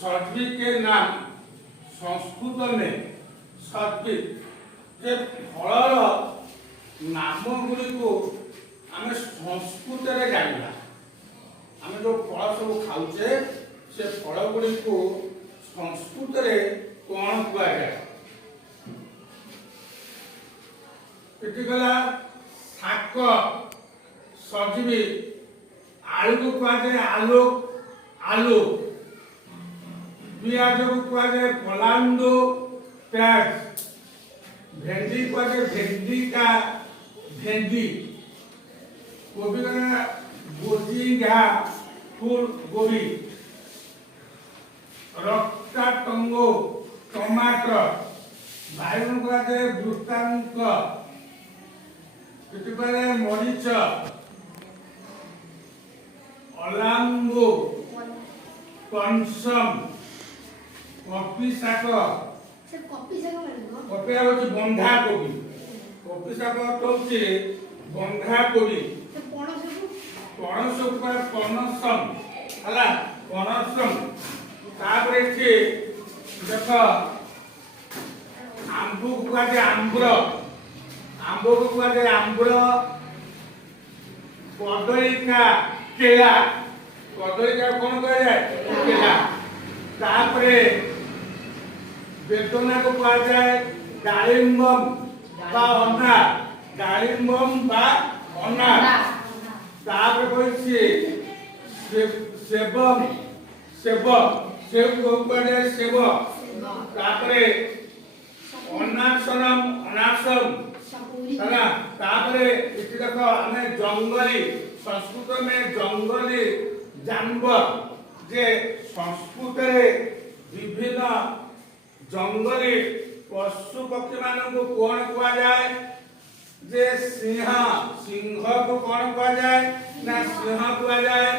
सब्जी के नाम संस्कृत में सब्जी के फल नाम गुड़ी को आम संस्कृत में जाना आम जो फल सब खाऊे से फल गुड़ी को संस्कृत में कौन कहुए गला शाक सजवी आलू को कहुए आलू आलू पियाज को कहुए पलांडो प्याज भेंडी कहुए भेंडी का भेंडी गोभी का गोजिंगा फूल गोभी रक्ता टंगो टमाटर बाइगन कहुए वृत्तांक मरीच अलांगो कंसम कॉफी शाक कॉफी हूँ बंधा कोबी कॉफी शाक हूँ बंधा कोबी पणस पणसम है पणसम तापर देख आंबू को कहुए आंब्र आंब को कहुए आंब्र कदली का केला कदली का कौन कह केला तापरे बेदना को कहुए डालिम्बम बा अना डालिम्बम बा अना तापरे कही सेबम सेब सेब को कहुए सेब तापरे अनासनम अनासम है तापरे इति देख आमे जंगली संस्कृत में जंगली जानवर जे संस्कृत विभिन्न जंगली पशु पक्षी मान को कौन कह जाए जे सिंह सिंह को कौन कह जाए ना सिंह कह जाए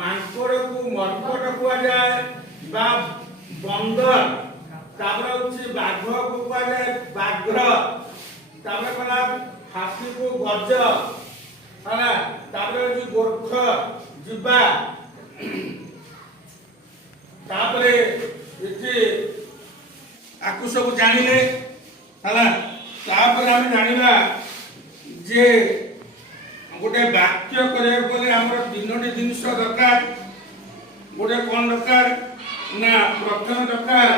मांकड़ को मरकट कह जाए बा बंदर तापर होछि बाघ को कह जाए बाघ्र तापर कला हाथी को गज है तापर होछि गोरख जिबा तापरे इति आकु सब जानिले है तापर हम जानिबा जे गोटे वाक्य करे बोले हमर तीनोटी जिनिस दरकार गोटे कोन दरकार ना प्रथम दरकार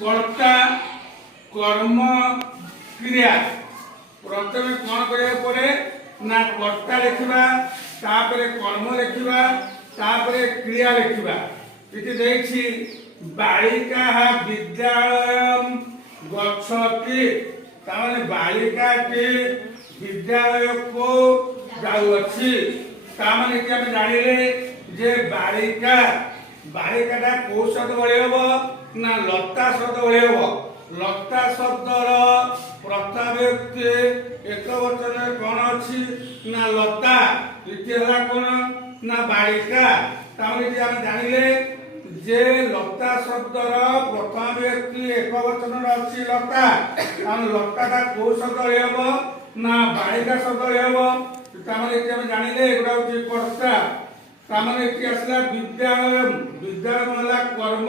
कर्ता कर्म क्रिया प्रथम कौन करिया पड़े ना कर्ता लिखा तापरे कर्म लिखा तापरे क्रिया लिखा इति देखि बालिका विद्यालय गच्छति तामाने बालिका के विद्यालय को जाउछि तामाने कि हम जानिले जे बालिका बालिकाटा को शब्द बळे हबो ना लता शब्द बळे हबो लता शब्दर प्रथम व्यक्ति एक वचन कौन अच्छी ना लता द्वितीय है कौन ना बालिका तामने जे हम जानिले जे लता शब्दर प्रथम व्यक्ति एक वचन अच्छी लता हम लताटा को शब्द हेबो ना बालिका शब्द हेबो तामने जे हम जानिले एगुडा होची कर्ता तामने कि आसला विद्यालय विद्यालय होला कर्म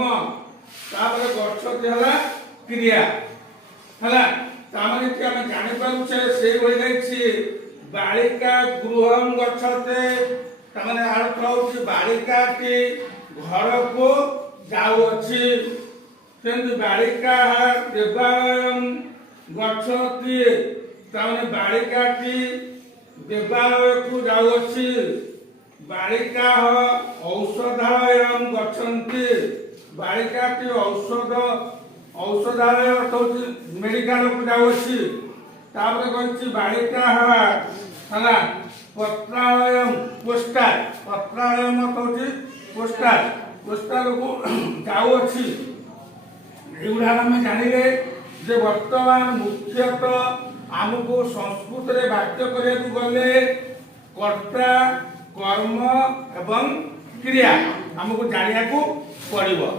तापर गच्छति होला क्रिया है तामने कि हम जानि पारुछे से होई जाईछि बालिका गृहम गच्छते तामने अर्थ होछि बालिका के घर को जाउछि सेंति बालिका देवालयम गच्छति तामने बालिका की देवालय को जाउछि बालिका औषधालयम गच्छन्ति बालिका की औषधालय अर्थ होछि मेडिकल को जाउछि तापर कहछि बालिका है पत्रालयम पोस्टाल पत्रालयम अर्थ होछि पोस्टाल पोस्टाल को जाउछि एगुडा हम जानिले जे वर्तमान मुख्यतः आमको संस्कृत रे वाक्य करे गले कर्ता कर्म एवं क्रिया हमको जानिया को पड़िबो।